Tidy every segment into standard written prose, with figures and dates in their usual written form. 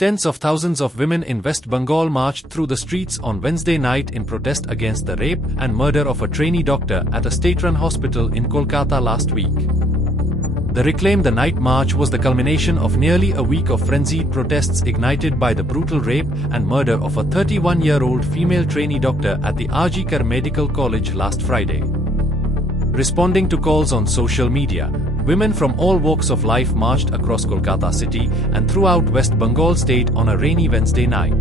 Tens of thousands of women in West Bengal marched through the streets on Wednesday night in protest against the rape and murder of a trainee doctor at a state-run hospital in Kolkata last week. The Reclaim the Night march was the culmination of nearly a week of frenzied protests ignited by the brutal rape and murder of a 31-year-old female trainee doctor at the Arjikar Medical College last Friday. Responding to calls on social media, women from all walks of life marched across Kolkata city and throughout West Bengal state on a rainy Wednesday night.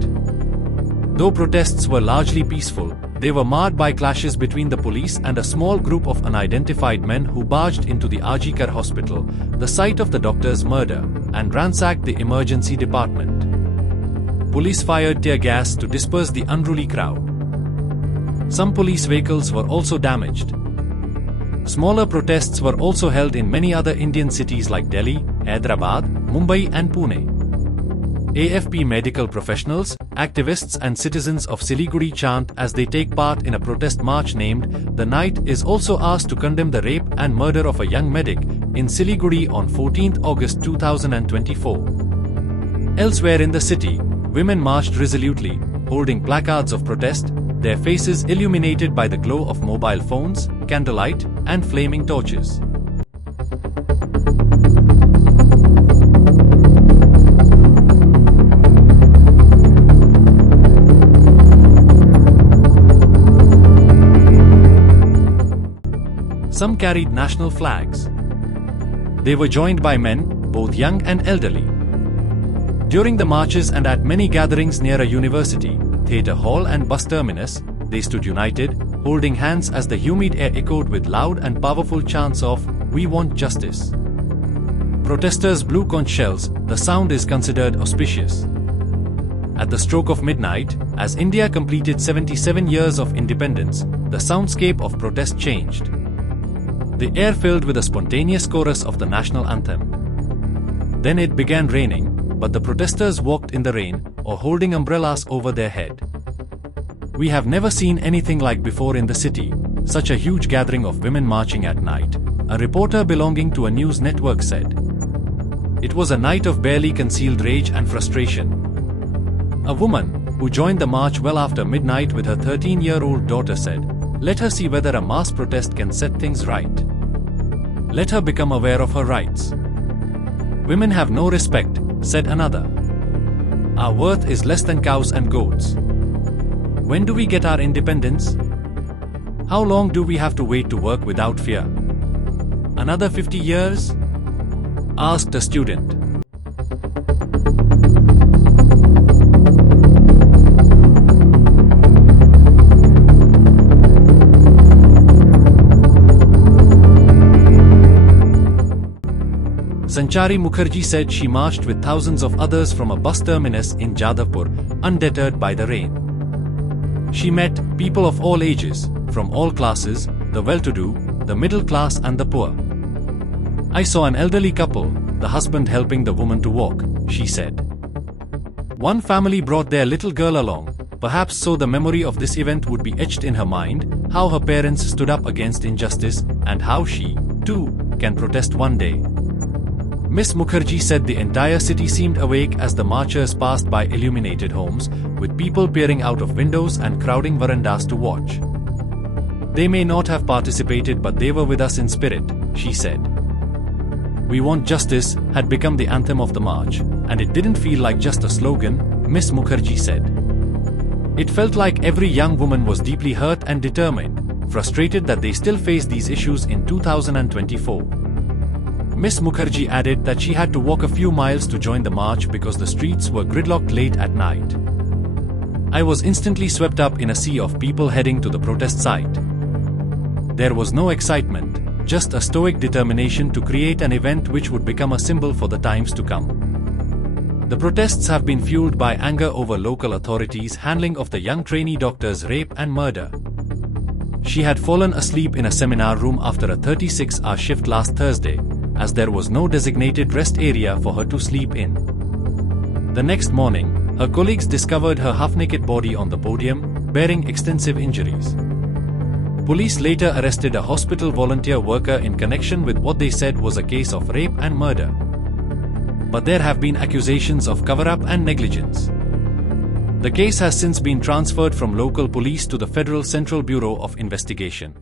Though protests were largely peaceful, they were marred by clashes between the police and a small group of unidentified men who barged into the Arjikar hospital, the site of the doctor's murder, and ransacked the emergency department. Police fired tear gas to disperse the unruly crowd. Some police vehicles were also damaged. Smaller protests were also held in many other Indian cities like Delhi, Hyderabad, Mumbai and Pune. AFP medical professionals, activists and citizens of Siliguri chant as they take part in a protest march named "The Night" is also asked to condemn the rape and murder of a young medic in Siliguri on 14 August 2024. Elsewhere in the city, women marched resolutely, holding placards of protest, their faces illuminated by the glow of mobile phones, candlelight, and flaming torches. Some carried national flags. They were joined by men, both young and elderly. During the marches and at many gatherings near a university, theatre hall and bus terminus, they stood united, holding hands as the humid air echoed with loud and powerful chants of "We want justice." Protesters blew conch shells, the sound is considered auspicious. At the stroke of midnight, as India completed 77 years of independence, the soundscape of protest changed. The air filled with a spontaneous chorus of the national anthem. Then it began raining, but the protesters walked in the rain, or holding umbrellas over their head. "We have never seen anything like before in the city, such a huge gathering of women marching at night," a reporter belonging to a news network said. It was a night of barely concealed rage and frustration. A woman, who joined the march well after midnight with her 13-year-old daughter said, "Let her see whether a mass protest can set things right. Let her become aware of her rights." "Women have no respect," said another. "Our worth is less than cows and goats. When do we get our independence? How long do we have to wait to work without fear? Another 50 years?" asked a student. Sanchari Mukherjee said she marched with thousands of others from a bus terminus in Jadavpur, undeterred by the rain. She met people of all ages, from all classes, the well-to-do, the middle class and the poor. "I saw an elderly couple, the husband helping the woman to walk," she said. One family brought their little girl along, perhaps so the memory of this event would be etched in her mind, how her parents stood up against injustice, and how she, too, can protest one day. Ms. Mukherjee said the entire city seemed awake as the marchers passed by illuminated homes, with people peering out of windows and crowding verandas to watch. "They may not have participated, but they were with us in spirit," she said. "We want justice" had become the anthem of the march, and it didn't feel like just a slogan, Ms. Mukherjee said. It felt like every young woman was deeply hurt and determined, frustrated that they still face these issues in 2024. Ms. Mukherjee added that she had to walk a few miles to join the march because the streets were gridlocked late at night. "I was instantly swept up in a sea of people heading to the protest site. There was no excitement, just a stoic determination to create an event which would become a symbol for the times to come." The protests have been fueled by anger over local authorities' handling of the young trainee doctor's rape and murder. She had fallen asleep in a seminar room after a 36-hour shift last Thursday, as there was no designated rest area for her to sleep in. The next morning, her colleagues discovered her half-naked body on the podium, bearing extensive injuries. Police later arrested a hospital volunteer worker in connection with what they said was a case of rape and murder. but there have been accusations of cover-up and negligence. The case has since been transferred from local police to the Federal Central Bureau of Investigation.